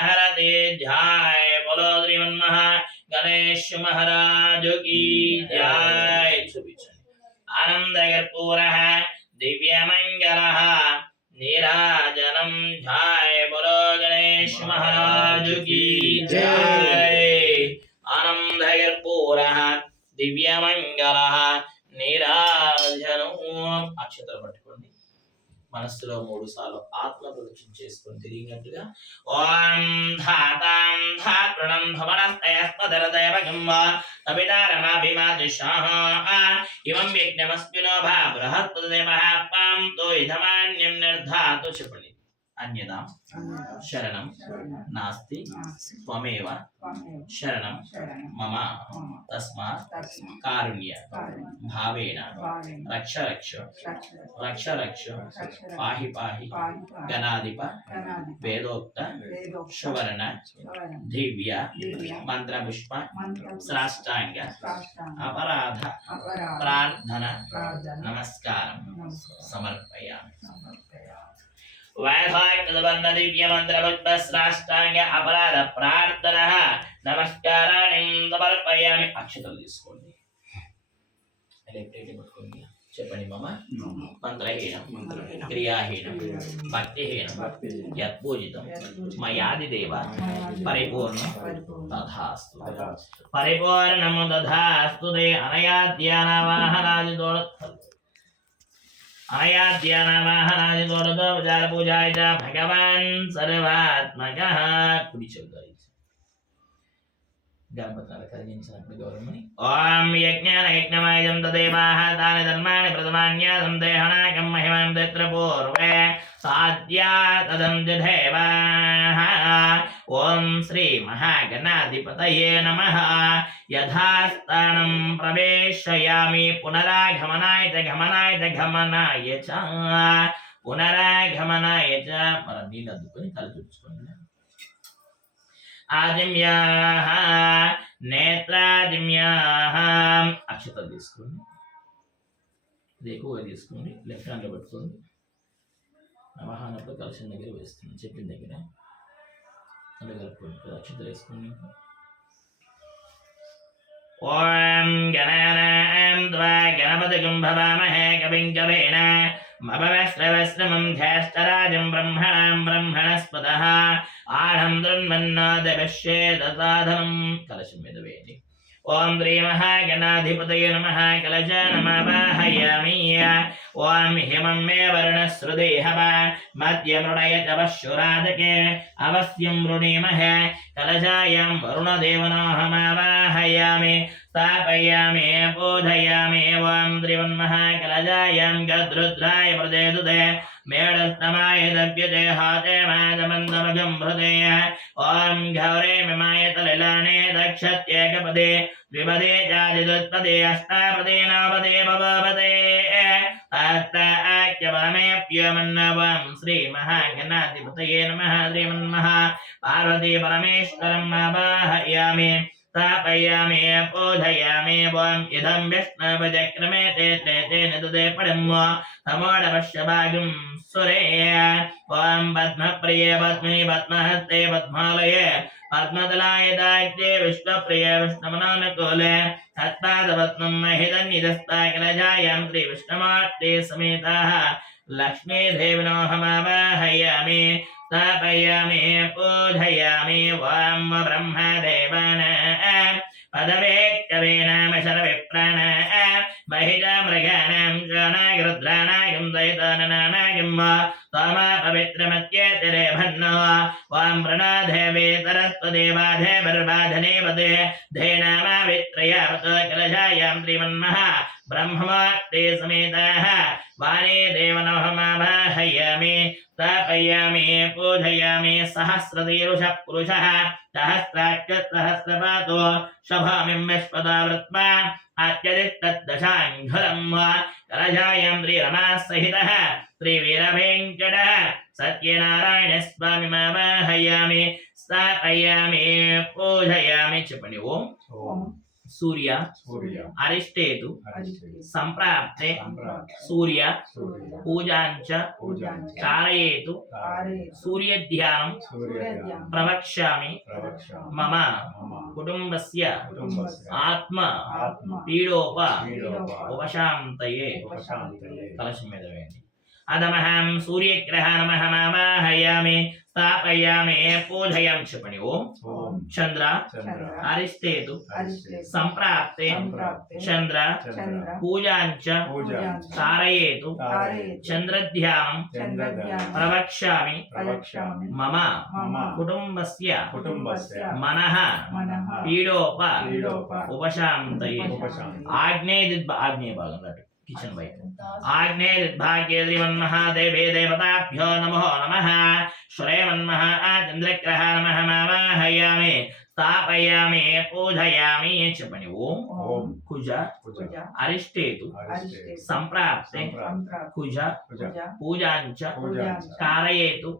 हरते जय बोलो श्रीमन महा गणेश महाराज की जय आनंद कर्पूरः दिव्य मंगलः नीराजनम जय बोलो गणेश महाराज की जय आनंद कर्पूरः दिव्य मंगलः नीराजनम अक्षतలు పట్టుకోండి మనస్సులో 3 సార్లు ఆత్మ ప్రదక్షిణ చేసుకొని తిరిగినట్టుగా ఓం ధాతాం ధాత్రణం భవనస్తయస్మదరదయవగం తమిదారమాభిమాదిశాః ఇవం యజ్ఞమస్మినో భా బృహత్పదదేవః పాం తో ఇధమాన్యం నిర్ధాతు చెప్పండి అన్యదా శరణం నాస్తి త్వమేవ శరణం మమ తస్మాత్ కారుణ్య భావేన రక్ష రక్ష రక్ష రక్ష పాహి పాహి గణాధిప వేదోక్త సువర్ణ దివ్య మంత్రపుష్ప సాష్టాంగ అపరాధ ప్రార్థన నమస్కారం సమర్పయామి वैभाग्यवर्ण दिव्य मंत्र पुष्प साष्टांग अपराध प्रार्थना नमस्काराणि समर्पयामि अक्षतలు తీసుకోండి ఎలక్ట్రిక్ పట్టుకోండి చెప్పండి మమ మంత్రహీనం క్రియాహీనం భక్తిహీనం యత్పూజితం మయాదిదేవ పరిపూర్ణం తథాస్తు పరిపూర్ణం తథాస్తు దే అనయాద్యానవాహనాది దోళ अनयाद्यानावाहनादि दोषोपचार पूजाय च भगवान् सर्वात्मकः कुడి చెబుతారు గణపతిని కలిగించినప్పుడు గౌరవమని ఓం యజ్ఞాన యజ్ఞమయం తదేవాః దాని ధర్మాణి ప్రథమాన్యాసం దేహనాకం మహిమాం తత్ర పూర్వే సాధ్యా తదం దేవాః ఓం శ్రీ మహాగణాధిపతయే నమః యథాస్థానం ప్రవేశయామి పునరాగమనాయ చ పునరాగమనాయ చ మన నీళ్ళు అద్దుకొని కళ్ళు తుడుచుకోండి ఆదిమ్యాః నేత్రాదిమ్యాః అక్షతలు తీసుకోండి ఇది ఎక్కువగా తీసుకోండి లెఫ్ట్ హ్యాండ్లో పెట్టుకోండి నవహానప్పుడు కలశం దగ్గర వేస్తుంది చెప్పిన దగ్గర అలా కలుపుకోండి అక్షతలు వేసుకోండి ఓం గణానాం త్వా గణపతిం భవామహే కవిం కవేన మభవస్త్రవస్త్రమం ధ్యాష్టరాజం బ్రహ్మణాం బ్రహ్మణస్పదః ఆఢం దుర్మన్నోదవిష్యేదసాధనం కలశం మీద వేయండి ఓం శ్రీ మహాగణాధిపతయే నమః కలశానమావాహయామి ఓం హిమం మే వర్ణశ్రుదేహవ మధ్యమృణయ చవశురాజకే అవశ్యం వృణీమహే కలశాయాం వరుణదేవనోహమావాహయామి స్థాపయామి పూజయామి ఓం త్రివన్మహాకలశాయాం గద్రుద్రాయ ప్రదేదుదే మేడస్తమాయ దవ్యతే హాతే మాదమందమగం హృదయ ఓం గౌరే మిమాయ తలిలానే దక్షత్యేకపదే ద్విపదే చాదిదుత్పదే అష్టాపదే నవపదే భవపదే అష్టాఖ్యపరమేప్యమన్నవం శ్రీ మహాగణాధిపతయే నమః శ్రీమన్మహా పార్వతీ పరమేశ్వరం ఆవాహయామి స్థాపయామి పూజయామి ఓం ఇదం విష్ణుపచక్రమే తే నిదుదే పడం తమోడవశ్యభాగం సురే ఓం పద్మప్రియే పద్మిని పద్మహస్తే పద్మాలయే పద్మదలాయ దాయితే విష్ణుప్రియే విష్ణుమనానుకూలే హస్తాదపద్మం మహిదన్నిదస్తాకలజాయాం శ్రీ విష్ణుమూర్తి సమేతాః లక్ష్మీదేవినోహమావాహయామి స్థాపయామి పూజయామి ఓం బ్రహ్మదేవన పదవే కవే నామ శరవిప్రాణ మహిళా మృగాణం శనాగరుద్రాణాగం దైతాననానాగం తమా పవిత్రమత్యేతరే భన్నో ఓం ప్రణాదేవేతరస్వదేవాధే బర్బాధనే వదే ధేనామావిత్రయావతో కలశాయాం శ్రీమన్మహా బ్రహ్మమూర్తి సమేతాః వాణీ దేవనోహమావాహయామి స్థాపయామి పూజయామి సహస్రశీర్ష పురుషः సహస్రాక్షసహస్రపాతో శభామిం విశ్వదావృత్మా అత్యదిష్టదశాంఘలం కలశాయాం శ్రీరమా సహితః శ్రీవీరవేంకటः సత్యనారాయణ స్వామిమావాహయామి స్థాపయామి పూజయామి చెప్పండి ఓం सूर्य अरिष्टेतु संप्राप्ते सूर्य पूजाञ्च कारयेतु सूर्यध्यानं प्रवक्ष्यामि मम कुटुम्बस्य आत्मा पीडोप उपशान्तये कलशं మీద వేయండి अदमहं सूर्यग्रहणमहमावाहयामि स्थापयामि पूजयामि क्षिपणि ओम चंद्र अरिष्टेतु संप्राप्ते चंद्र पूजाञ्च कारयेतु चंद्रध्यानं प्रवक्ष्यामि मम कुटुम्बस्य मनः पीडोप उपशान्तये आग्नेय भागं किचन बयట आग्नेयदिग्भागे श्रीमन्महादेवे देवताभ्यो नमो नमः श्रीमन्महाचन्द्रग्रहाय नमः मावाहयामि स्थापयामि पूजयामि क्षिपणि ओम कुज अरिष्टेतु संप्राप्ते कुज पूजाञ्च कारयेतु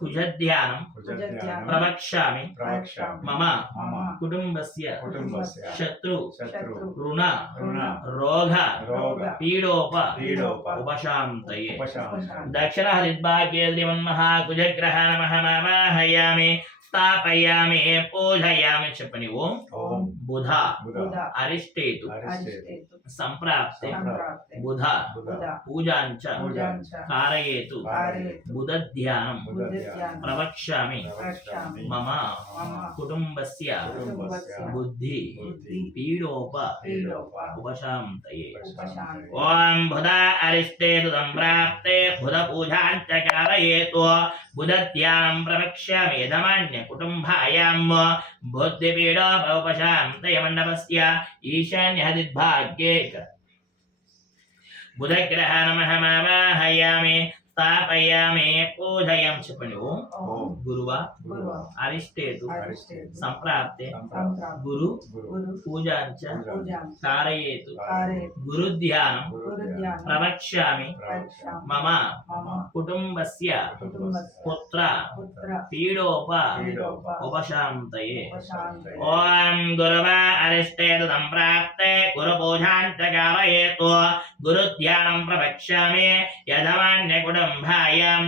कुजध्यानं प्रवक्ष्यामि मम कुटुम्बस्य शत्रु ऋण रोग पीडोप उपशान्तये दक्षिणहरिद्भागे श्रीमन्महाकुजग्रहाय नमः मावाहयामि स्थापयामि पूजयामि क्षिपणि ओम बुध अरिष्टेतु संप्राप्ते बुध पूजाञ्च कारयेतु बुधध्यानं प्रवक्ष्यामि मम कुटुम्बस्य बुद्धि पीडोप उपशान्तये ओम बुध अरिष्टेतु संप्राप्ते बुध पूजाञ्च कारयेतु बुधध्यानं प्रवक्ष्यामि यजमान्य कुटुम्बायां बुद्धिपीडोपशान्तये मण्डपस्य ईशान्यदिग्भागे बुधग्रहाय नमः मावाहयामि स्थापयामि पूजयामि क्षिपणि ओम गुरुव अरिष्टेतु संप्राप्ते गुरु पूजाञ्च कारयेतु गुरुध्यानं प्रवक्ष्यामि मम कुटुम्बस्य पुत्र पीडोप उपशान्तये ओम गुरुव अरिष्टेतु संप्राप्ते गुरुपूजाञ्च कारयेतु गुरुध्यानं प्रवक्ष्यामि यजमान्य कुटुम्बायां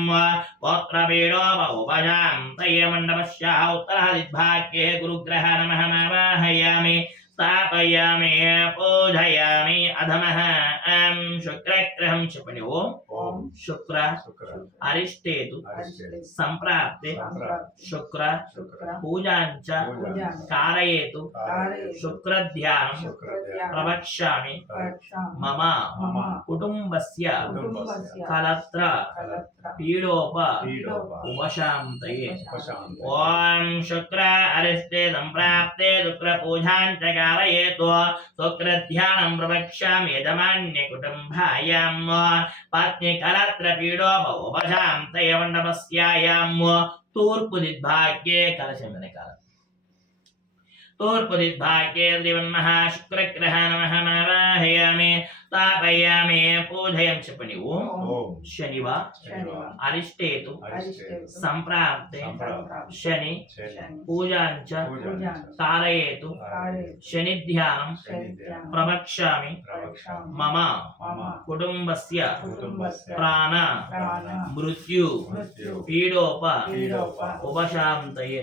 पौत्रपीडोप उपशान्तये मण्डपस्य उत्तरदिग्भागे गुरुग्रहाय नमः मावाहयामि स्थापयामि पूजयामि अधमः शुक्रग्रहं क्षिपणि ओम शुक्र अरिष्टेतु संप्राप्ते शुक्र पूजाञ्च कारयेतु शुक्रध्यानं प्रवक्ष्यामि मम कुटुम्बस्य कलत्र पीडोप उपशान्तये ओम शुक्र अरिष्टेतु संप्राप्ते शुक्रपूजाञ्च कारयेतु शुक्रध्यानं प्रवक्ष्यामि यजमान्य कुटुम्बायां पत्नी कलत्र पीडोप उपशान्तये मण्डपस्यायां तूर्पु दिग्भागे कलशं विनकाल तूर्पु दिग्भागे श्रीमन्महाशुक्रग्रहाय नमः मावाहयामि स्थापयामि पूजयामि क्षिपणि ओम शनिवार अरिष्टेतु संप्राप्ते शनि पूजाञ्च कारयेतु शनिध्यानं प्रवक्ष्यामि मम कुटुम्बस्य प्राण मृत्यु पीडोप उपशान्तये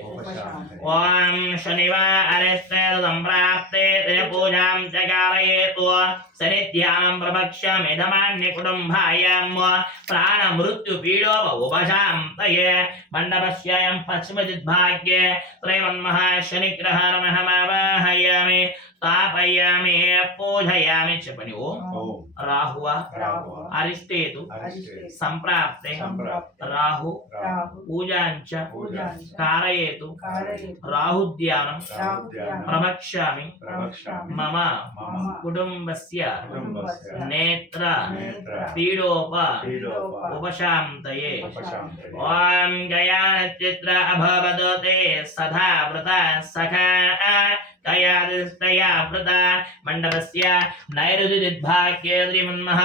ओम शनिवार अरिष्टेतु संप्राप्ते पूजाञ्च कारयेतु शनिध्यानं प्रवक्ष्यामि यजमान्य कुटुम्बायां प्राण मृत्यु पीडोप उपशान्तये मण्डपस्यां पश्चिमदिग्भागे श्रीमन्महाशनिग्रहाय नमः मावाहयामि स्थापयामि पूजयामि क्षिपणि ओम राहुव अरिष्टेतु संप्राप्ते राहु पूजाञ्च कारयेतु राहुध्यानं प्रवक्ष्यामि मम कुटुम्बस्य नेत्र पीडोप उपशान्तये ओम गयानचित्र अभवदते सदा व्रता सखा कयादिस्तया व्रता मण्डपस्य नैऋतिदिग्भागे श्रीमन्मः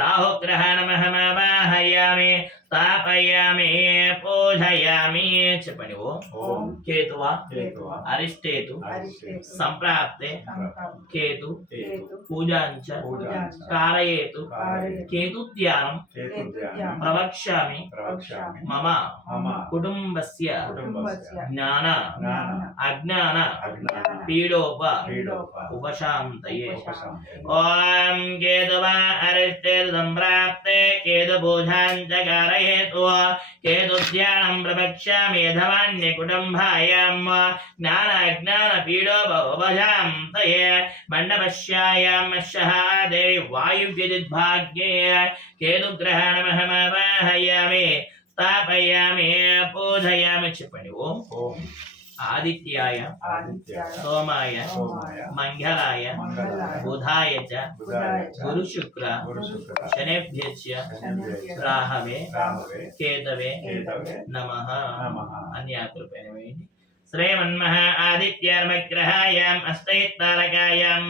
राहुग्रहाय नमः मावाहयामि స్థాపయామి పూజయామి చెప్పండి ఓం కేతువ కేతువ అరిష్టేతు అరిష్టేతు సంప్రాప్తే సంప్రాప్తే కేతు కేతు పూజాంచ పూజాంచ కారయేతు కారయేతు కేతుధ్యానం కేతుధ్యానం ప్రవక్ష్యామి ప్రవక్ష్యామి మమ మమ కుటుంబస్య కుటుంబస్య జ్ఞాన జ్ఞాన అజ్ఞాన అజ్ఞాన పీడోప ఉపశాంతయే ఓం కేతువ అరిష్టేతు సంప్రాప్తే కేతు పూజాంచ కారయేతు కేతుధ్యానం ప్రవక్ష్యామి యథవాన్య కుటుంబాయాం జ్ఞాన అజ్ఞాన పీడోపశాంతయే మండపశ్యాయాం మశ్యః దేవి వాయువ్యదిద్భాగ్యే కేతుగ్రహణమహమావాహయామి స్థాపయామి పూజయామి చెప్పండి ఓం ఓం ఆదిత్యాయ ఆదిత్యాయ సోమాయ సోమాయ మంగళాయ మంగళాయ బుధాయ చ బుధాయ చ గురు శుక్ర గురు శుక్ర శనేభ్యశ్చ శనేభ్యశ్చ రాహవే రాహవే కేతవే కేతవే నమః నమః అన్యాకృపేణ వేయండి శ్రీమన్మహ ఆదిత్యర్మగ్రహాయాం అష్టైత్తారకాయాం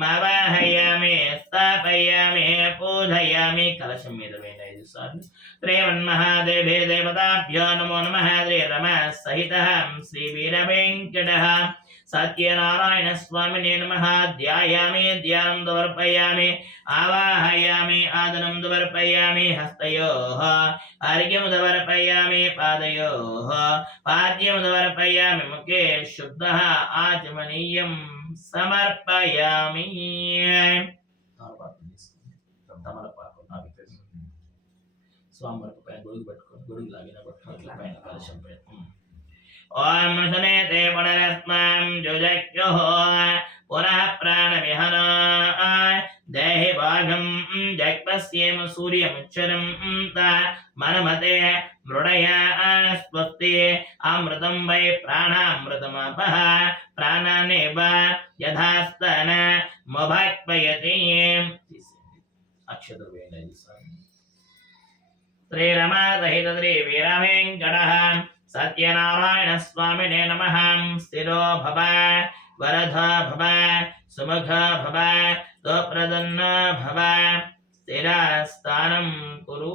మావాహయామి స్థాపయామి పూజయామి కలశం మీద వేయండి 5 సార్లు శ్రీమన్మహాదేవే దేవతాభ్యో నమో నమః శ్రీ రమ సహిత శ్రీ వీరవేంకట సత్యనారాయణ స్వామినే నమః ధ్యాయామి ధ్యానం సమర్పయామి ఆవాహయామి ఆదనం సమర్పయామి హస్తయోః అర్ఘ్యం సమర్పయామి పాదయోః పాద్యం సమర్పయామి ముఖే శుద్ధః ఆచమనీయం సమర్పయామి తమలపాకు స్వామివారి పైన గొడుగు పెట్టుకొని గొడుగు లాగిన పట్టుకొని పైన కలశం పైన ఓం శనేతే పునరస్మాం జుజక్యుః పునః ప్రాణవిహనా దేహి భాగం జగ్పస్యేమ సూర్యముచ్చరం త మనమతే మృడయా స్వస్తి అమృతం వై ప్రాణామృతమపః ప్రాణానేవ యథాస్తన ముభక్పయతి అక్షతలు వేయండి శ్రీరమా సహిత శ్రీ వీరవేంకటః సత్యనారాయణ స్వామినే నమః స్థిరో భవ వరద భవ సుముఖ భవ స్తోప్రదన్న భవ స్థిరస్థానం కురు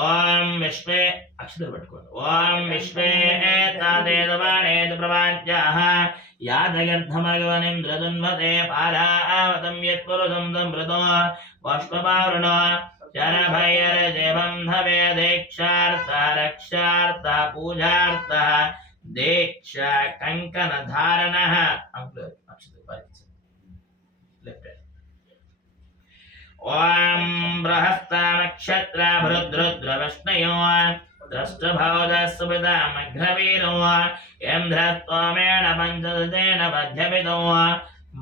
ఓం విశ్వే అక్షరాలు పట్టుకోండి ఓం విశ్వే తాదేదవానేదు ప్రవాచ్యాః యాదగర్ధమగవనింద్రదున్వతే పారావతం యత్పురుషం సంవృతో పుష్పపావృణో శరభైరజబంధవే దీక్షార్థ రక్షార్థ పూజార్థ దీక్ష కంకణ ధారణ ఓం బృహస్త నక్షత్ర భృద్రుద్ర విష్ణయో ద్రష్టభౌద సువిదామఘ్రవీరో ఇంద్రస్వామేణ పంచదశేన బధ్యపితో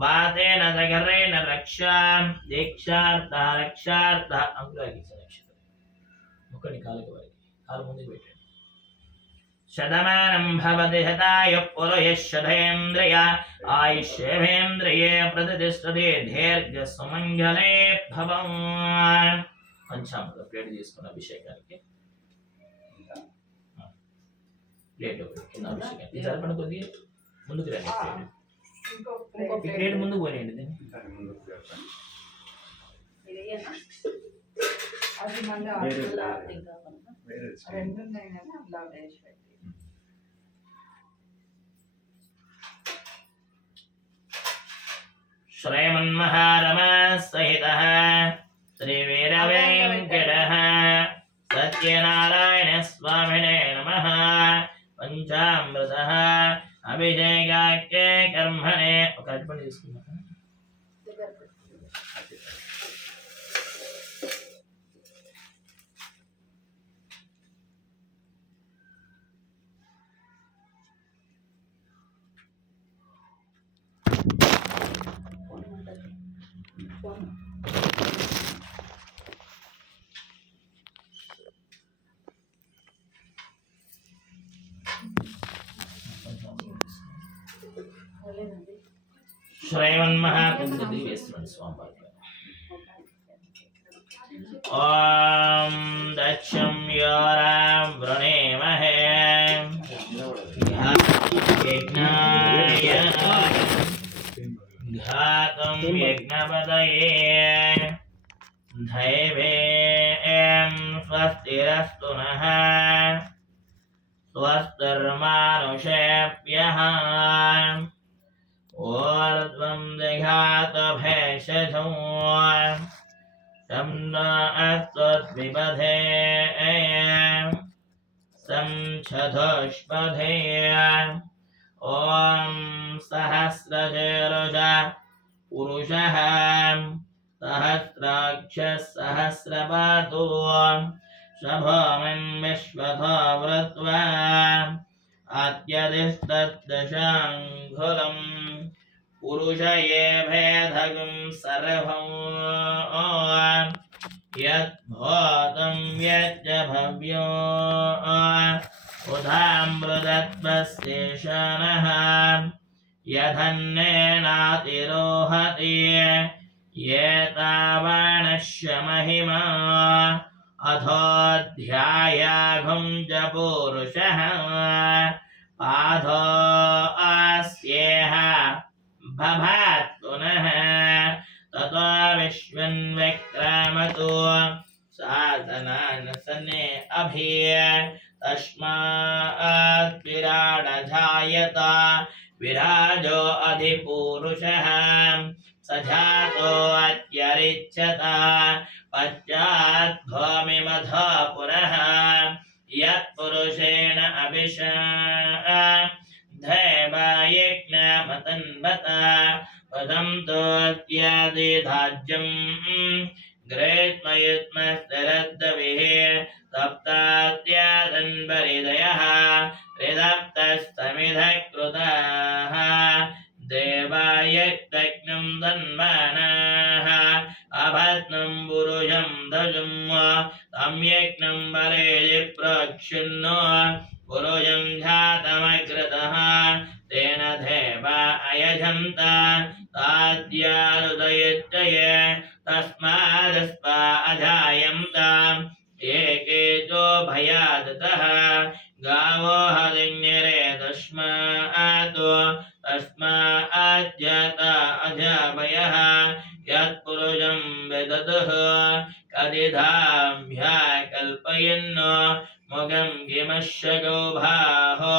బాతేన దగరేణ రక్షాం దీక్షార్థ రక్షార్థ నక్షత్రం ముక్కని కాలుకి వారికి కాలు ముందుకు పెట్టండి శతమానం భవతి శతాయ పురుషేంద్రియ ఆయుష్యేంద్రియే ప్రతిష్టతే దీర్ఘ సుమంగళే భవం పంచామృత ప్లేట్ తీసుకున్న అభిషేకానికి ప్లేట్ కింద అభిషేకం ఇది జరపండి కొద్దిగా ముందుకు రండి ప్లేట్ ముందుకు పోయండి దీన్ని అది మళ్ళీ రెండు ఉన్నాయి కానీ అట్లా వేసి పెట్టి శ్రీమన్మహారమ సహిత శ్రీ వీరవేంకటః సత్యనారాయణ స్వామినే నమః పంచామృత అభిషేకాఖ్యే కర్మణే ఒక అర్పణ తీసుకున్నా శ్రీమన్మహాకుండి వేస్తున్నాడు స్వామివారి ఓం దక్షం యోరాం వృణేమహే యజ్ఞాయ ఘాతం యజ్ఞపదయే धैर्येण स्वस्तिरस्तु नः स्वस्तिर्मानुषेभ्यः ऊर्ध्वं जघात भेषजो शं न अस्त्वद्विपदे सं चतुष्पदे ॐ सहस्रशीर्षः पुरुषः सहस्राक्षः सहस्रपादो शभोमन् विश्वतो वृत्वा अत्यधिस्तद्दशाङ्गुलम् पुरुषये भेदगं सर्वं यद्भूतं यच्च भव्यो उधामृतत्वस्येषणः यथन्नेनातिरोहति एतावानस्य महिमा अथोऽध्यायाघं च पुरुषः पादो अस्येह भभात् पुनः ततो विश्वन्विक्रामतो साधनानसने अभि तस्मात् विराडजायत विराजो अधिपुरुषः स जातो अत्यरिच्छत पश्चात् भूमिमथ पुनः यत्पुरुषेण अभिषा दैवयज्ञमतन्वत पदं तोऽत्यादिधाज्यं गृहीत्मयुत्मस्तिरद्दविः सप्तात्यादन्वरिदयः त्रिदप्तस्तमिधः कृताः देवायज्ञं तन्वानाः अभद्नं पुरुषं दजुं तं यज्ञं वरेदि प्रक्षिन्नो पुरुषं जातमग्रतः तेन देवा अयजन्त ताद्यारुदयच्चय तस्मादस्पा अजायन्त एकेतो भयादतः गावो हरिण्यरे तस्माज्जात अजावयः यत्पुरुषं विदधुः कदिधाभ्याकल्पयन् मुगं किमस्य गौभाहो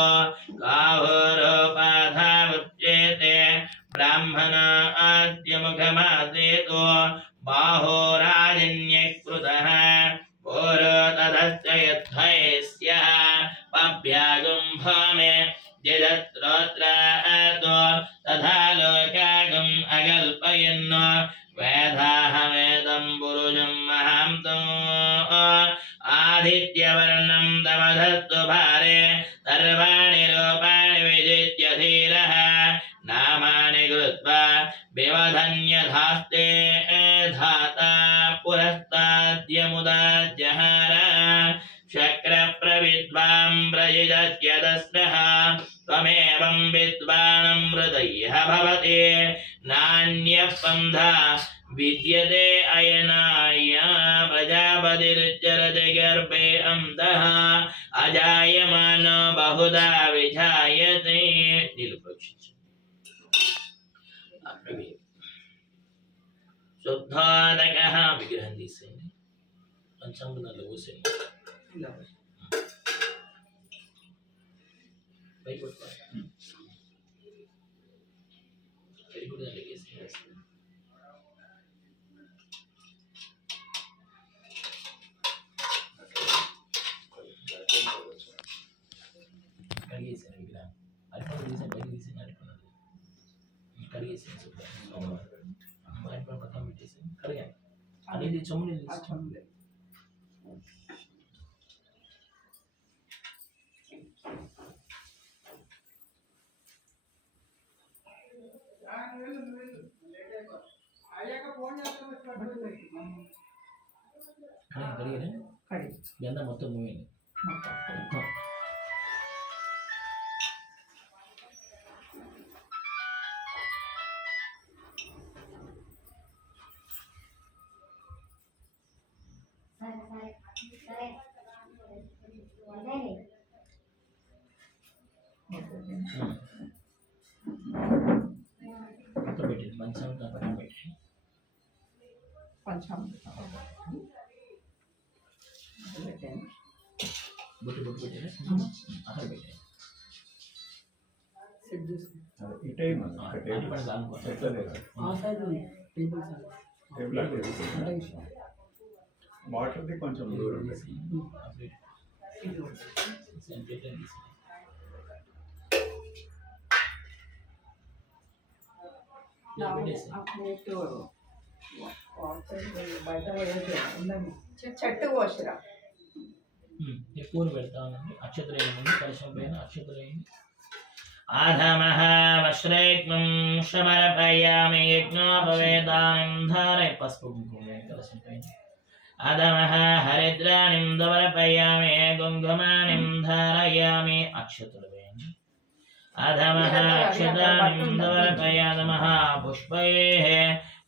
गाहुरोपाधावुच्येते ब्राह्मण आद्यमुखमासेतो बाहो राजन्यकृतः पुरोतधश्च यद्धयस्यः पभ्यागुं भूमे यजत्रोत्रातो तथा लोकागुम् अकल्पयन् वेदाहमेदं पुरुषं महान्तम् आदित्यवर्णं तमधस्तु भारे सर्वाणि रूपाणि विजित्य धीरः नामानि कृत्वा विवधन्यधास्ते धाता पुरस्ताद्यमुदाजहार शक्रप्रविद्वां प्रजिदस्य दस्रः त्वमेवं विद्वानमृतयः भवति नान्यः पन्था विद्यते अयनाय प्रजापतिर्चरति गर्भे अन्तः अजायमानो बहुधा विजायते शुद्धोदकः विग्रहं తీసేయండి పంచాంగంలో పోసేయండి పైకి పట్టుకోండి వెరీ గుడ్ అండి కడిగేసాను విగ్రహం అరిపొడి తీసాను బయట తీసాను అరిపొడి కడిగేసాను అరిపొడి పక్కన పెట్టేసి కడిగాను అనేది చొమ్ముని కడిగాను గంధ మొత్తం మూయింది మొత్తం పెట్టి మంచం పక్కన పెట్టి పంచామృతం పెట్టండి. బొట్టు బొట్టు పెట్టేసి అక్కడ పెట్టేసి సెట్ చేసుకుంటాం. వాటర్ది కొంచెం దూరం ఆ ప్లేట్ బయట ఉందండి. చెట్టు పోసిరా ఎక్కువ పెడతానండి. అక్షతరేణి ముందు కలశం పైన అక్షతరేణి ఆధమః వశ్రేక్మం సమర్పయామి యజ్ఞోపవేతానిం ధారయ పసుపు కుంకుమ కలశం పైన అధమః హరిద్రానిం సమర్పయామి కుంకుమానిం ధారయామి అక్షతలు వేయండి. అధమః అక్షతానిం సమర్పయామః పుష్పైః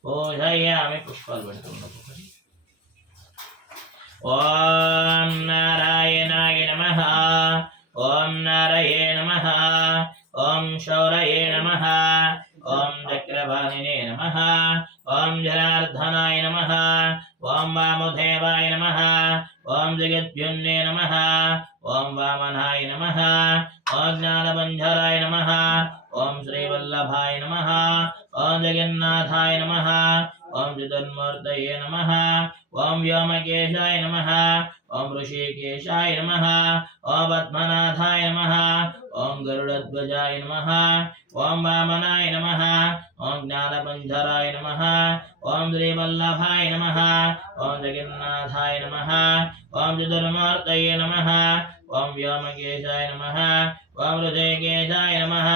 పూజయామి పుష్పాలు పెడుతున్నాం. ఓం నారాయణాయ నమః ఓం నారాయణ నమః ఓం శౌరయే నమః ఓం చక్రపాణినే నమః ఓం జనార్దనాయ నమః ఓం వామదేవాయ నమః ఓం జగద్భ్యున్నే నమః ఓం వామనాయ నమః ఓం జ్ఞానబంధరాయ నమః ఓం శ్రీవల్లభాయ నమః ఓం జగన్నాథాయ నమః ఓం చతుర్మూర్తయే నమః ఓం వ్యోమకేశాయ నమః ఓం ఋషికేశాయ నమః ఓం పద్మనాథాయ నమః ఓం గరుడధ్వజాయ నమః ఓం వామనాయ నమః ఓం జ్ఞానబంధరాయ నమః ఓం శ్రీవల్లభాయ నమః ఓం జగన్నాథాయ నమః ఓం చతుర్మూర్తయే నమః ఓం వ్యోమకేశాయ నమః ఓం ఋషికేశాయ నమః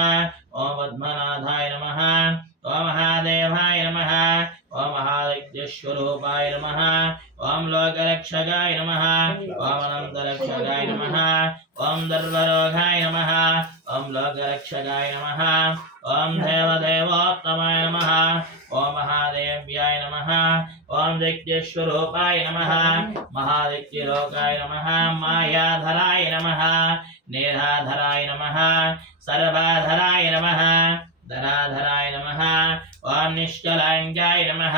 ఓం పద్మనాథాయ నమః ఓం మహాదేవాయ నమః ఓం మహాదైత్యస్వరూపాయ నమః ఓం లోకరక్షకాయ నమః ఓం అనంతరక్షకాయ నమః ఓం దర్వరోగాయ నమః ఓం లోకరక్షకాయ నమః ఓం దేవదేవోత్తమాయ నమః ఓం మహాదేవ్యాయ నమః ఓం దైత్యస్వరూపాయ నమః మహాదైత్యలోకాయ నమః మాయాధరాయ నమః నీరాధరాయ నమః సర్వాధరాయ నమః ధరాధరాయ నమః ఓం నిశ్చలాంగాయ నమః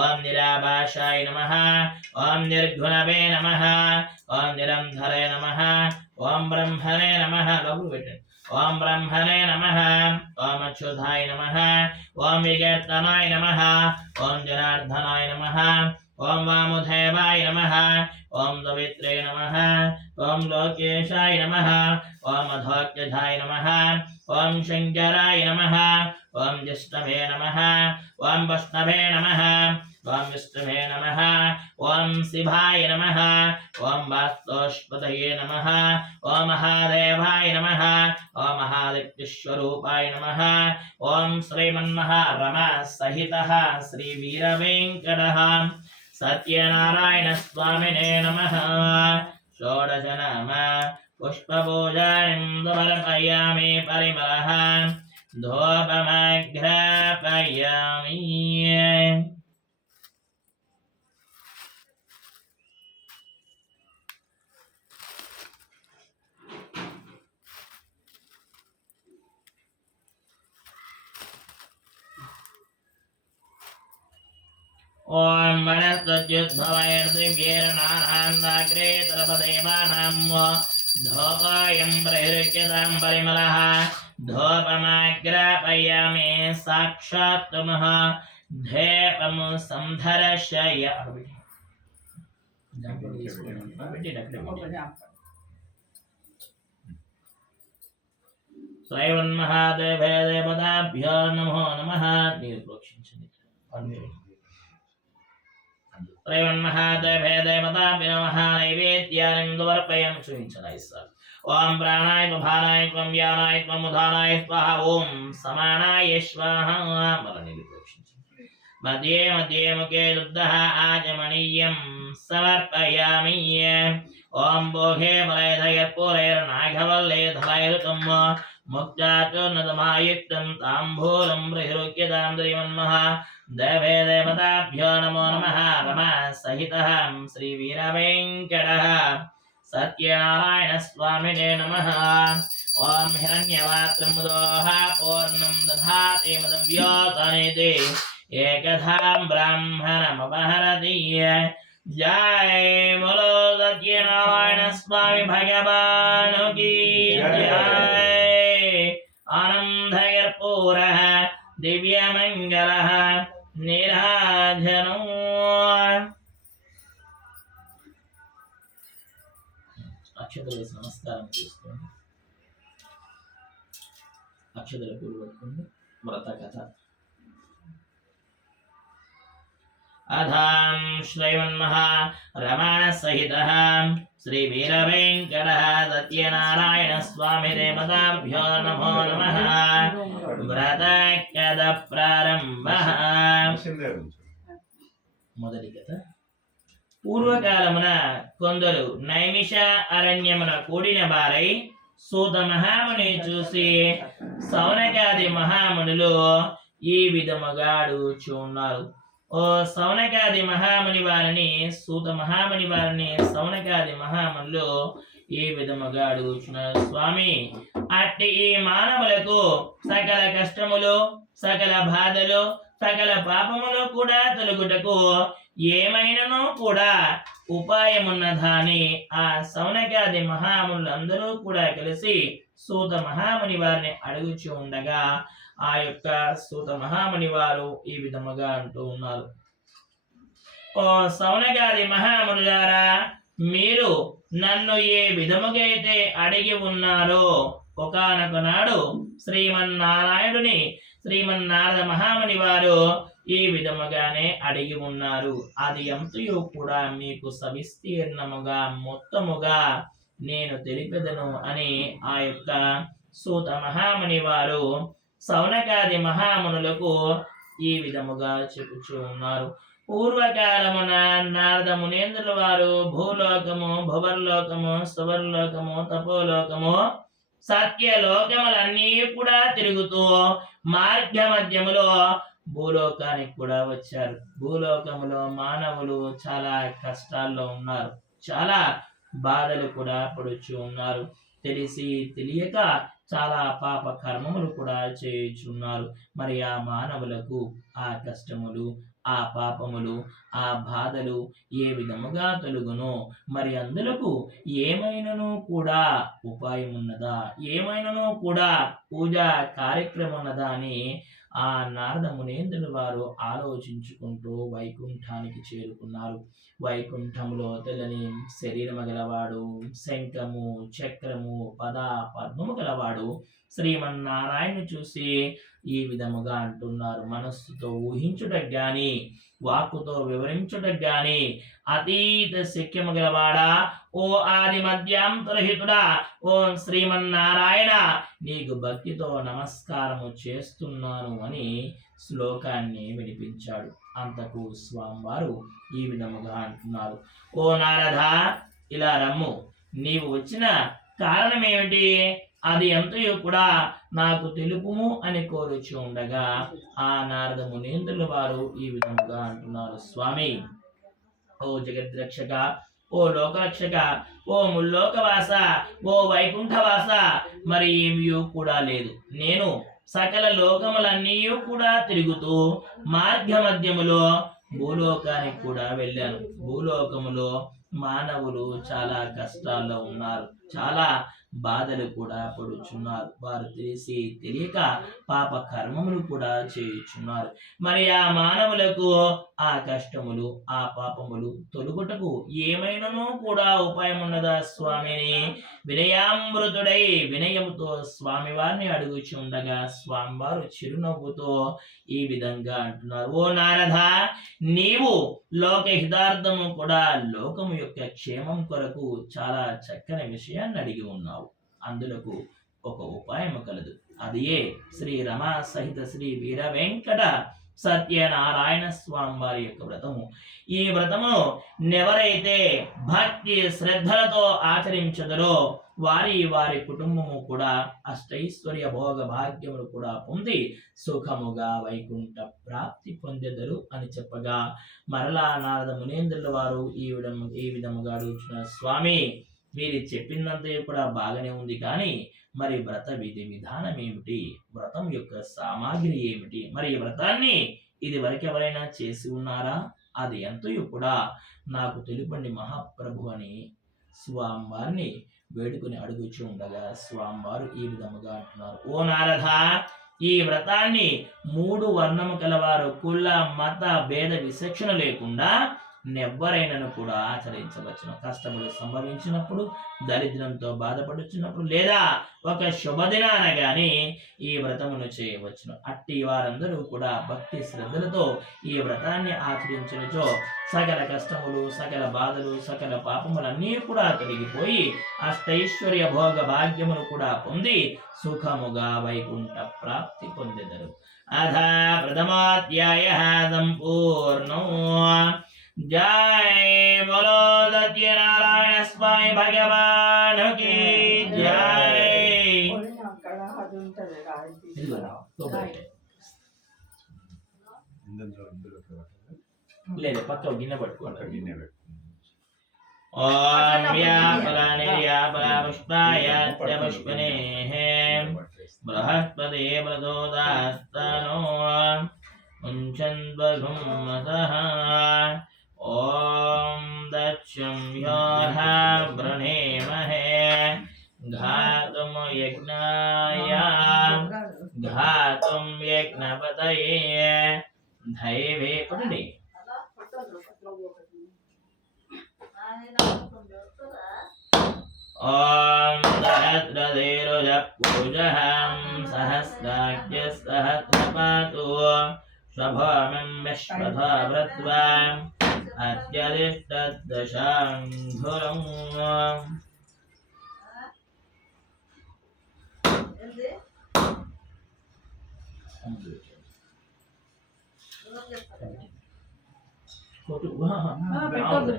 ఓం నిరాభాషాయ నమః ఓం నిర్గుణవే నమః ఓం నిరంధరే నమః ఓం బ్రహ్మణే నమః లోపల పెట్టండి. ఓం బ్రహ్మణే నమః ఓం అచ్యుతాయ నమః ఓం వికీర్తనాయ నమః ఓం జనార్దనాయ నమః ఓం వామదేవాయ నమః ఓం దవిత్రే నమః ఓం లోకేశాయ నమః ఓం అధోక్షజాయ నమః ఓం శంకరాయ నమః ఓం జ్యేష్ఠవే నమః ఓం వైష్ణవే నమః ఓం విష్ణవే నమః ఓం శివాయ నమః ఓం వాస్తోష్పతయే నమః ఓం మహాదేవాయ నమః ఓం మహాదైత్యస్వరూపాయ నమః ఓం శ్రీమన్మహారమా సహితః శ్రీ వీరవేంకటః సత్యనారాయణ స్వామినే నమః. షోడశ నామ పుష్పపూజానిం సమర్పయామి పరిమళః ధూపమగ్రాపయామి. ఓం వనస్పత్యుద్భవైర్దివ్యేర్నానాందాగ్రే ద్రవదేవానాం ధూపాయం ప్రహృత్యతాం పరిమళః ధూపమాగ్రాపయామి సాక్షాత్ తుమః ధేపం సంధరశయ. శ్రీమన్మహాదేవే దేవతాభ్యో నమో నమః. నీరు ప్రోక్షించండి. శ్రీమన్మహాదేవే దేవతాభ్యో నమః. నైవేద్యాన్ని సమర్పయామి. చూపించండి సార్. ఓం ప్రాణాయ భానాయ త్వం వ్యానాయ త్వం ఉదానాయ స్వాహా. ఓం సమానాయ స్వాహా. నీరు ప్రోక్షించండి. మధ్యే మధ్యే ముఖే దుగ్ధః ఆచమనీయం సమర్పయామి. ఓం భోగే బలైర్నాఘవల్లేధలైరుతం ముక్తాచూర్ణతమాయుక్తం తాంబూలం ప్రహృత్యతాం శ్రీమన్మః దేవే దేవతాభ్యో నమో నమః. రమా సహితః శ్రీ వీరవేంకటః సత్యనారాయణ స్వామినే నమః. ఓం హిరణ్యవాత్రం దోహ పూర్ణం దధాతి మదవ్యోతనితి एकधा ब्राह्मणमपहरति जय बोलो सत्यनारायण स्वामी भगवान की जय आनंदकर्पूरः दिव्यमंगलः नीराजनो అక్షతలు వేసి నమస్కారం చేసుకోండి. అక్షతల పూలు పట్టుకోండి. వ్రత కథ అధాం శ్రీమన్మహా రమణ సహిత శ్రీ వీర వెంకట సత్యనారాయణ స్వామి దేవతాభ్యో నమో నమః. వ్రత కథ ప్రారంభ. మొదటి కథ. పూర్వకాలమున కొందరు నైమిష అరణ్యమున కూడిన వారై సూత మహాముని చూసి సౌనకాది మహామునులు ఈ విధముగా అడుగుచున్నారు. ఓ సౌనకాది మహాముని వారిని సూత మహాముని వారిని సౌనకాది మహామునులు ఈ విధముగా అడుగుచున్నారు. స్వామి, అట్టి ఈ మానవులకు సకల కష్టములు, సకల బాధలు, సకల పాపములు కూడా తొలగుటకు ఏమైనను కూడా ఉపాయమున్నదా అని ఆ సౌనకాది మహామునులందరూ కూడా కలిసి సూత మహాముని వారిని అడుగుచూ ఉండగా ఆ యొక్క సూత మహాముని వారు ఈ విధముగా అంటూ ఉన్నారు. ఓ సౌనకాది మహామునులారా, మీరు నన్ను ఏ విధముగా అయితే అడిగి ఉన్నారో ఒకానొక నాడు శ్రీమన్నారాయణుని శ్రీమన్నారద మహాముని వారు ఈ విధముగానే అడిగి ఉన్నారు. అది ఎంతయో కూడా మీకు సవిస్తీర్ణముగా మొత్తముగా నేను తెలిపెదను అని ఆ యొక్క సూత మహాముని వారు సౌనకాది మహామునులకు ఈ విధముగా చెప్పుచూ ఉన్నారు. పూర్వకాలమున నారద మునేంద్రుల వారు భూలోకము, భువర్లోకము, సువర్లోకము, తపోలోకము, సత్యలోకములన్నీ కూడా తిరుగుతూ మార్గ మధ్యములో భూలోకానికి కూడా వచ్చారు. భూలోకములో మానవులు చాలా కష్టాల్లో ఉన్నారు, చాలా బాధలు కూడా పడుచు ఉన్నారు. తెలిసి తెలియక చాలా పాప కర్మములు కూడా చేయుచున్నారు. మరి ఆ మానవులకు ఆ కష్టములు, ఆ పాపములు, ఆ బాధలు ఏ విధముగా తొలగునో మరి అందులకు ఏమైనను కూడా ఉపాయం ఉన్నదా, ఏమైనను కూడా పూజా కార్యక్రమం ఉన్నదా అని ఆ నారద మునేంద్రుని వారు ఆలోచించుకుంటూ వైకుంఠానికి చేరుకున్నారు. వైకుంఠంలో తెల్లని శరీరము గలవాడు, శంఖము, చక్రము, పద్మము గలవాడు శ్రీమన్నారాయణను చూసి ఈ విధముగా అంటున్నారు. మనస్సుతో ఊహించుటకు గాని, వాక్కుతో వివరించుటకు గాని అతీత శక్యము గలవాడా, ఓ ఆది మధ్యాంతరహితుడా, ఓ శ్రీమన్నారాయణ, నీకు భక్తితో నమస్కారము చేస్తున్నాను అని శ్లోకాన్ని వినిపించాడు. అంతకు స్వామివారు ఈ విధముగా అంటున్నారు. ఓ నారద, ఇలా రమ్ము. నీవు వచ్చిన కారణం ఏమిటి? అది ఎంతయో కూడా నాకు తెలుపుము అని కోరుచు ఉండగా ఆ నారద మునీంద్రుల వారు ఈ విధముగా అంటున్నారు. స్వామి, ఓ జగద్రక్షక, ఓ లోకరక్షక, ఓ ముల్లోకవాస, ఓ వైకుంఠవాస, మరి ఏమీ కూడా లేదు. నేను సకల లోకములన్నీ కూడా తిరుగుతూ మార్గ మధ్యములో భూలోకానికి కూడా వెళ్ళాను. భూలోకములో మానవులు చాలా కష్టాల్లో ఉన్నారు, చాలా బాధలు కూడా పడుచున్నారు. వారు తెలిసి తెలియక పాప కర్మములు కూడా చేయుచున్నారు. మరి ఆ మానవులకు ఆ కష్టములు, ఆ పాపములు తొలుగుటకు ఏమైనను కూడా ఉపాయం ఉన్నదా స్వామిని వినయామృతుడై వినయముతో స్వామివారిని అడుగుచుండగా స్వామివారు చిరునవ్వుతో ఈ విధంగా అంటున్నారు. ఓ నారద, నీవు లోక హితార్థము కూడా లోకము యొక్క క్షేమం కొరకు చాలా చక్కని విషయాన్ని అడిగి ఉన్నావు. అందులకు ఒక ఉపాయము కలదు. అదియే శ్రీ రమా సహిత శ్రీ వీర వెంకట సత్యనారాయణ స్వామి వారి యొక్క వ్రతము. ఈ వ్రతము ఎవరైతే భక్తి శ్రద్ధలతో ఆచరించదరో వారి వారి కుటుంబము కూడా అష్టైశ్వర్య భోగ భాగ్యములు కూడా పొంది సుఖముగా వైకుంఠ ప్రాప్తి పొందెదరు అని చెప్పగా మరలా నారద మునేంద్రుల వారు ఈ విధముగా అడుగుతున్న, స్వామి, మీరు చెప్పినంత కూడా బాగానే ఉంది, కానీ మరి వ్రత విధి విధానం ఏమిటి? వ్రతం యొక్క సామాగ్రి ఏమిటి? మరి ఈ వ్రతాన్ని ఇది వరకు ఎవరైనా చేసి ఉన్నారా? అది ఎంతయో కూడా నాకు తెలుపండి మహాప్రభు అని స్వామివారిని వేడుకొని అడుగుచూ ఉండగా స్వామివారు ఈ విధముగా అంటున్నారు, ఓ నారద, ఈ వ్రతాన్ని 3 వర్ణము కలవారు కుల మత భేద విచక్షణ లేకుండా నెవ్వరైనను కూడా ఆచరించవచ్చును. కష్టములు సంభవించినప్పుడు, దరిద్రంతో బాధపడుచున్నప్పుడు, లేదా ఒక శుభదినాన గాని ఈ వ్రతమును చేయవచ్చును. అట్టి వారందరూ కూడా భక్తి శ్రద్ధలతో ఈ వ్రతాన్ని ఆచరించినచో సకల కష్టములు, సకల బాధలు, సకల పాపములన్నీ కూడా తొలగిపోయి అష్టైశ్వర్య భోగ భాగ్యములు కూడా పొంది సుఖముగా వైకుంఠ ప్రాప్తి పొందెదరు. అథ ప్రథమాధ్యాయః సంపూర్ణో. जय बोलो सत्यनारायण स्वामी भगवान की जय. అక్కడ అది ఉంటుంది రాయి ఇదిగోరా, తీసుకురా. లేదు పక్క గిన్నె పట్టుకోండి. గిన్నె పెట్టు. ఓం వ్యాపలా పుష్పాయ పుష్పనేః బృహస్పతే ప్రచోదయాస్తనో ముంచన్వఘుమతః. ఓం దక్షం వ్యోః వృణేమహే घातुं यज्ञाय घातुं यज्ञपतये धैवे पठने. ओम सहस्रधीरुजपूजहं सहस्राज्यसहस्रपातु स्वभोमिं विश्वथा व्रत्वा अत्यदिष्टदशाङ्घुरम्.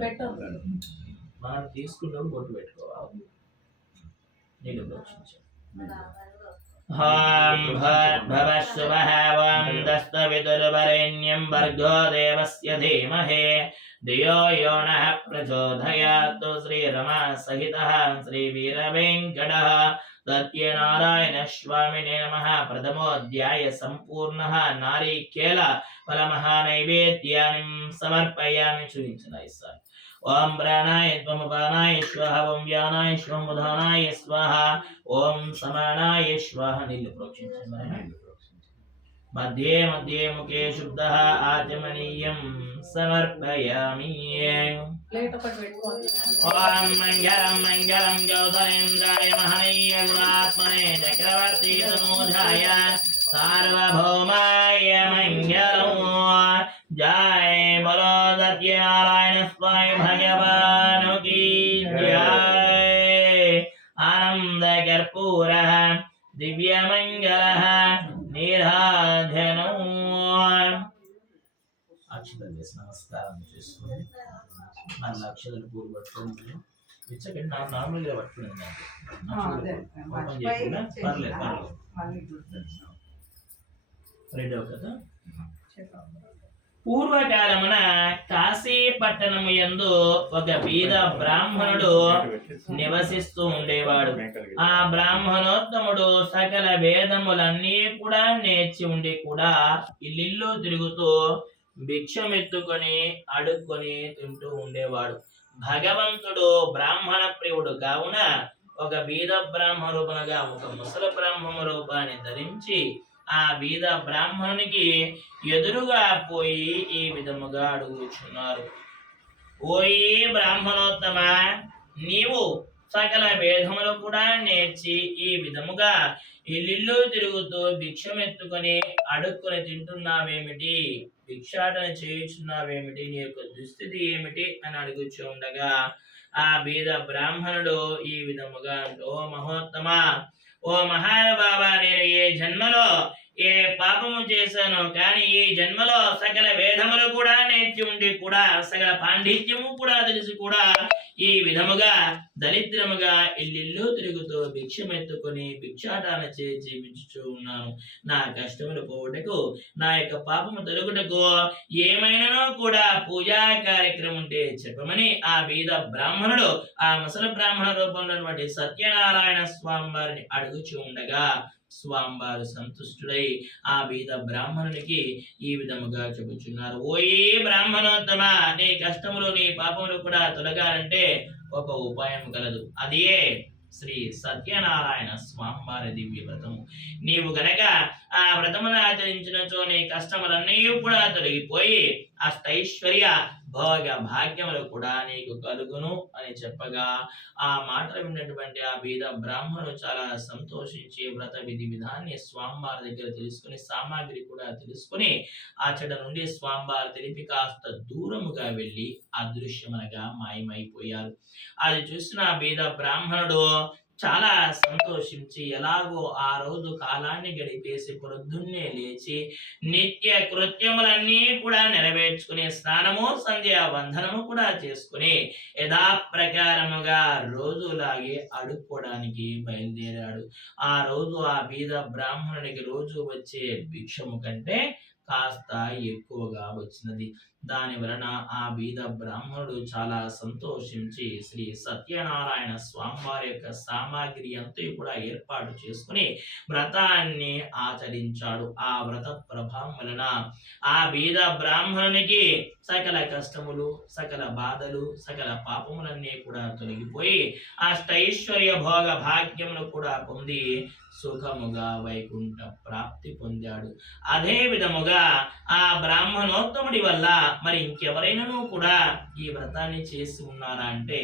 పెట్టొద్దు. మనం తీసుకున్నప్పుడు బొట్టు పెట్టుకోవాలి. నీళ్ళు ప్రోక్షించాలి. హాం భర్భవస్సువః వం దస్తవితుర్వరేణ్యం భర్గో దేవస్య ధీమహి ధియో యో నః ప్రచోదయాత్. శ్రీరమా సహితః శ్రీవీరవేంకటః సత్యనారాయణ స్వామినే నమః. ప్రథమోధ్యాయ సంపూర్ణః. నారీకేల ఫలమహానైవేద్యాన్ని సమర్పయామి. చూపించిన ఈసారి ఓం ప్రాణాయ త్వముపానాయ స్వాహ, ఓం వ్యానాయ స్వం ఉదానాయ స్వాహ, ఓం సమానాయ స్వాహ. నీళ్ళు ప్రోక్షించండి. మధ్యే మధ్యే ముఖే శుద్ధః ఆచమనీయం సమర్పయామి. ఓం మంగళం మంగళం గౌతరేంద్రాయ మహనీయ గుణాత్మనే చక్రవర్తి తనూజాయ సార్వభౌమాయ మంగళం. జయ బలో సత్యనారాయణ స్వామి భగవాన్ కీ జయ. ఆనంద కర్పూర దివ్యమంగళ నీరాజనం. అక్షతలు వేసి నమస్కారం చేసుకుని మళ్ళీ అక్షతలు పూలు పట్టుకోండి. ఇచ్చకండి నార్మల్గా పట్టుకుని ఓపెన్ చేయకుండా పర్లేదు పర్లేదు. రెండవ కథ. పూర్వకాలమున కాశీ పట్టణము యందు ఒక బీద బ్రాహ్మణుడు నివసిస్తూ ఉండేవాడు. ఆ బ్రాహ్మణోత్తముడు సకల వేదములన్నీ కూడా నేర్చి ఉండి కూడా ఇల్లు తిరుగుతూ భిక్షమెత్తుకొని అడుక్కొని తింటూ ఉండేవాడు. భగవంతుడు బ్రాహ్మణ ప్రియుడు కావున ఒక బీద బ్రాహ్మ రూపనగా ఒక ముసల బ్రాహ్మణ రూపాన్ని ధరించి ఆ బీద బ్రాహ్మణునికి ఎదురుగా పోయి ఈ విధముగా అడుగుచున్నారు. ఓయి బ్రాహ్మణోత్తమ, నీవు సకల వేదములు కూడా నేర్చి ఈ విధముగా ఇల్లు తిరుగుతూ భిక్షమెత్తుకొని అడుక్కొని తింటున్నావేమిటి? భిక్షాటన చేయుచున్నావేమిటి? నీ యొక్క దుస్థితి ఏమిటి అని అడుగుచూ ఉండగా ఆ బీద బ్రాహ్మణుడు ఈ విధముగా అంటూ, ఓ మహోత్తమ, ఓ మహానుభావ, నేను ఏ జన్మలో ఏ పాపము చేశాను కానీ ఈ జన్మలో సకల వేదములు కూడా నేర్చి ఉండి కూడా సకల పాండిత్యము కూడా తెలిసి కూడా ఈ విధముగా దరిద్రముగా ఇల్లు తిరుగుతూ భిక్షమెత్తుకొని భిక్షాటన చేసి జీవించుతూ ఉన్నాను. నా కష్టములు పోవుటకు, నా యొక్క పాపము తొలగుటకు ఏమైనానో కూడా పూజా కార్యక్రమం ఉంటే చెప్పమని ఆ బీద బ్రాహ్మణుడు ఆ ముసలి బ్రాహ్మణ రూపంలో సత్యనారాయణ స్వామి వారిని అడుగుచూ ఉండగా స్వామివారు సంతుష్టుడై ఆ బీద బ్రాహ్మణునికి ఈ విధముగా చెబుతున్నారు. ఓయే బ్రాహ్మణోత్తమ, నీ కష్టములు నీ పాపములు కూడా తొలగాలంటే ఒక ఉపాయం కలదు. అదే శ్రీ సత్యనారాయణ స్వామివారి దివ్య వ్రతము. నీవు గనక ఆ వ్రతమును ఆచరించినచో నీ కష్టములన్నీ కూడా తొలగిపోయి అష్టైశ్వర్య భోగ భాగ్యములు కూడా నీకు కలుగును అని చెప్పగా ఆ మాటలు విన్నటువంటి ఆ బీద బ్రాహ్మణుడు చాలా సంతోషించి వ్రత విధి విధాన్ని స్వామివారి దగ్గర తెలుసుకుని సామాగ్రి కూడా తెలుసుకుని అచ్చట నుండి స్వామివారి తెలిపి కాస్త దూరముగా వెళ్ళి అదృశ్యమనగా మాయమైపోయారు. అది చూసిన ఆ బీద బ్రాహ్మణుడు చాలా సంతోషించి ఎలాగో ఆ రోజు కాలాన్ని గడిపేసి పొద్దున్నే లేచి నిత్య కృత్యములన్నీ కూడా నెరవేర్చుకుని స్నానము సంధ్యా వందనము కూడా చేసుకుని యథాప్రకారముగా రోజులాగే అడుక్కోవడానికి బయలుదేరాడు. ఆ రోజు ఆ బీద బ్రాహ్మణునికి రోజు వచ్చే భిక్షము కంటే కాస్త ఎక్కువగా వచ్చినది. దాని వలన ఆ బీద బ్రాహ్మణుడు చాలా సంతోషించి శ్రీ సత్యనారాయణ స్వామివారి యొక్క సామాగ్రి అంతా కూడా ఏర్పాటు చేసుకుని వ్రతాన్ని ఆచరించాడు. ఆ వ్రత ప్రభావం వలన ఆ బీద బ్రాహ్మణునికి సకల కష్టములు, సకల బాధలు, సకల పాపములన్నీ కూడా తొలగిపోయి అష్టైశ్వర్య భోగ భాగ్యములు కూడా పొంది సుఖముగా వైకుంఠ ప్రాప్తి పొందాడు. అదే విధముగా ఆ బ్రాహ్మణోత్తముడి వల్ల మరి ఇంకెవరైనాను కూడా ఈ వ్రతాన్ని చేసి ఉన్నారా అంటే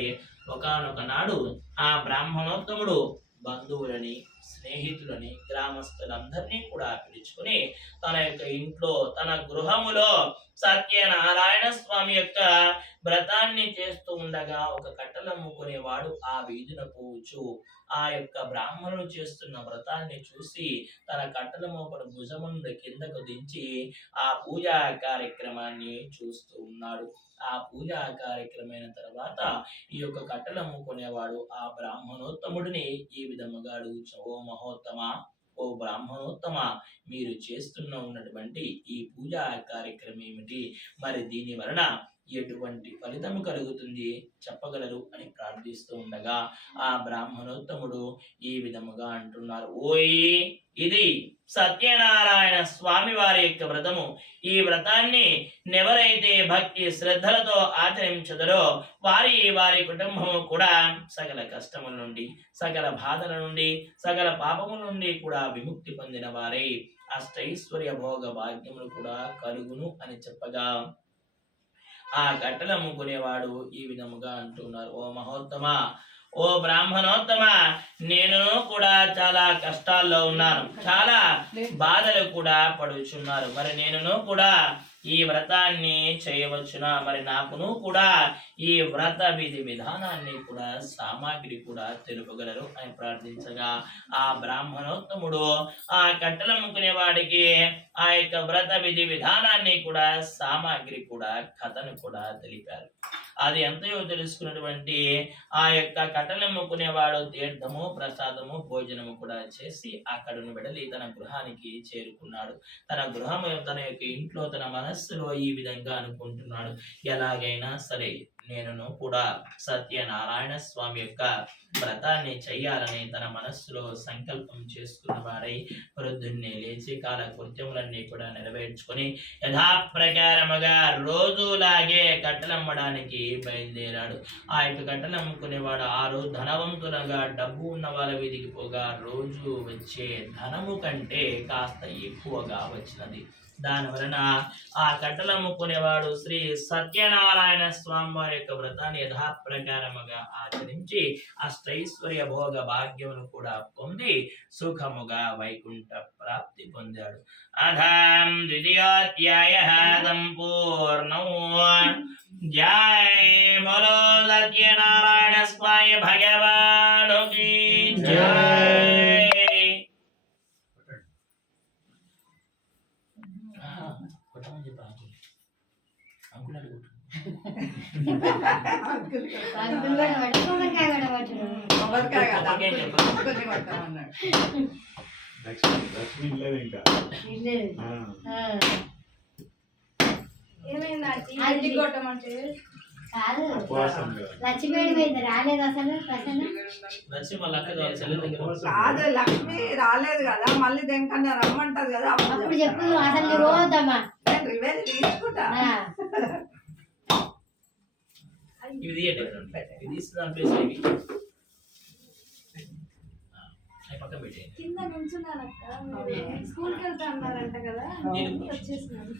ఒకానొక నాడు ఆ బ్రాహ్మణోత్తముడు బంధువులని, స్నేహితులని, గ్రామస్తులందరినీ కూడా పిలుచుకుని తన యొక్క ఇంట్లో తన గృహములో సత్యనారాయణ స్వామి యొక్క వ్రతాన్ని చేస్తూ ఉండగా ఒక కట్టెలమ్ముకునేవాడు ఆ వీధిన పోవచ్చు ఆ యొక్క బ్రాహ్మణుడు చేస్తున్న వ్రతాన్ని చూసి తన కట్టెల మోపను భుజము నుండి కిందకు దించి ఆ పూజా కార్యక్రమాన్ని చూస్తూ ఉన్నాడు. ఆ పూజా కార్యక్రమైన తర్వాత ఈ యొక్క కట్టెలు అమ్ముకునేవాడు ఆ బ్రాహ్మణోత్తముడిని ఈ విధముగా అడుగుచు, ఓ మహోత్తమ, ఓ బ్రాహ్మణోత్తమ, మీరు ఉన్నటువంటి ఈ పూజా కార్యక్రమం ఏమిటి? మరి దీని వలన ఎటువంటి ఫలితము కలుగుతుంది చెప్పగలరు అని ప్రార్థిస్తూ ఉండగా ఆ బ్రాహ్మణోత్తముడు ఈ విధముగా అంటున్నారు. ఓయి, ఇది సత్యనారాయణ స్వామి వారి యొక్క వ్రతము. ఈ వ్రతాన్ని ఎవరైతే భక్తి శ్రద్ధలతో ఆచరించదరో వారి కుటుంబము కూడా సకల కష్టముల నుండి, సకల బాధల నుండి, సకల పాపముల నుండి కూడా విముక్తి పొందిన వారై అష్టైశ్వర్య భోగ భాగ్యములు కూడా కలుగును అని చెప్పగా ఆ కట్టెలు అమ్ముకునేవాడు ఈ విధముగా అంటున్నారు. ఓ మహోత్తమ, ఓ బ్రాహ్మణోత్తమ, నేను కూడా చాలా కష్టాల్లో ఉన్నాను, చాలా బాధలు కూడా పడుచున్నారు. మరి నేను కూడా ఈ వ్రతాన్ని చేయవచ్చునా? మరి నాకును కూడా ఈ వ్రత విధి విధానాన్ని కూడా సామాగ్రి కూడా తెలుపగలరు అని ప్రార్థించగా ఆ బ్రాహ్మణోత్తముడు ఆ కట్టెలు అమ్ముకునే వాడికి ఆ యొక్క వ్రత విధి విధానాన్ని కూడా సామాగ్రి కూడా కథను కూడా తెలిపారు. అది ఎంతయో తెలుసుకున్నటువంటి ఆ యొక్క కట్టెలు అమ్ముకునేవాడు తీర్థము, ప్రసాదము, భోజనము కూడా చేసి అక్కడను వెడలి తన గృహానికి చేరుకున్నాడు. తన గృహము తన యొక్క ఇంట్లో తన మనస్సులో ఈ విధంగా అనుకుంటున్నాడు, ఎలాగైనా సరే నేను కూడా సత్యనారాయణ స్వామి యొక్క వ్రతాన్ని చెయ్యాలని తన మనస్సులో సంకల్పం చేసుకున్న వారై ప్రొద్దున్నే లేచి కాలకృత్యములన్నీ కూడా నెరవేర్చుకొని యథాప్రకారముగా రోజులాగే కట్టెలమ్మడానికి బయలుదేరాడు. ఆ యొక్క కట్టెలు అమ్ముకునేవాడు ఆ రోజు ధనవంతులుగా డబ్బు ఉన్న వాళ్ళ వీధికి పోగా రోజు వచ్చే ధనము కంటే కాస్త ఎక్కువగా వచ్చినది. దాని వలన ఆ కట్టెలు అమ్ముకునేవాడు శ్రీ సత్యనారాయణ స్వామి వారి యొక్క వ్రతాన్ని యథాప్రకారముగా ఆచరించి అష్టైశ్వర్య భోగ భాగ్యమును కూడా పొంది సుఖముగా వైకుంఠ ప్రాప్తి పొందాడు. అథం ద్వితీయోధ్యాయః సంపూర్ణం. జై బోలో సత్యనారాయణ స్వామి భగవానుకి జై. లక్ష్మి లేదు ఇంకా అది కొట్టమంటే కాదు ఉపవాసం కదా. లక్ష్మీడి పోయింది రాలేదు అసలు ప్రసన్న నచ్చి వాళ్ళ అక్క కావాలి చెల్లెల దగ్గర కాదు లక్ష్మి రాలేదు కదా మళ్ళీ దేనికన్నా రమ్మంటది కదా అప్పుడు చెప్పు నువ్వు అసలు నువ్వు పోవద్దమ్మా నేను రివెంజ్ తీసుకుంటా ఇవి తీయండి ఇది తీసిన దాంట్లో వేసి ఇవి అవి పక్కన పెట్టేయండి కింద నుంచున్నానక్క స్కూల్కి వెళ్తా అన్నారంట కదా వచ్చేసినాను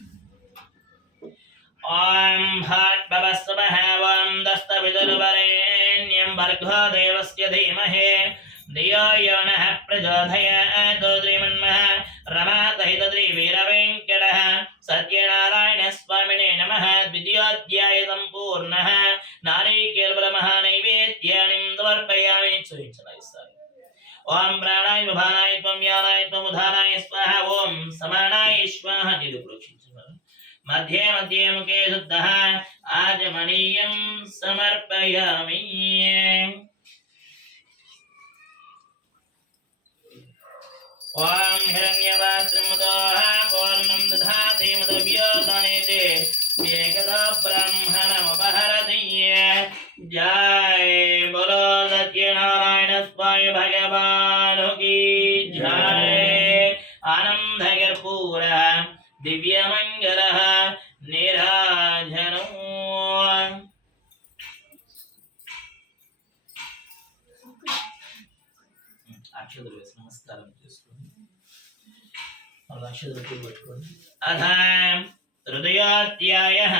ఓం భాట్ భవస్వః ఓం దస్తవిదుర్వరేణ్యం భర్గో దేవస్య ధీమహి ధియో యో నః ప్రచోదయాత్ శ్రీమన్మః రమాతహితద్రి వీరవేంకటః సత్యనారాయణ స్వామినే నమః ద్వితీయోధ్యాయ సంపూర్ణః నారీకేళబలమహానైవేద్యాన్ని సమర్పయామి చూయించనాయిస్తారు ఓం ప్రాణాయ విభానాయ త్వం యానాయ త్వం ఉదానాయ స్వాహ ఓం సమానాయ స్వాహ నిలు ప్రోక్షించున్నారు मध्ये मध्ये मुखे शुद्धः आजमनीयं समर्पयामि ओम हिरण्यवात्रमुदः पूर्णं दधाति मदव्यो दनेते एकदा ब्रह्मणमपहरति जय बोलो सत्यनारायण स्वामी भगवान की जय आनंद कर्पूरः दिव्यमंगलः निराजनो అక్షతలు వేసి నమస్కారం చేసుకోండి అక్షతలు పెట్టుకోండి అథ తృతీయోధ్యాయః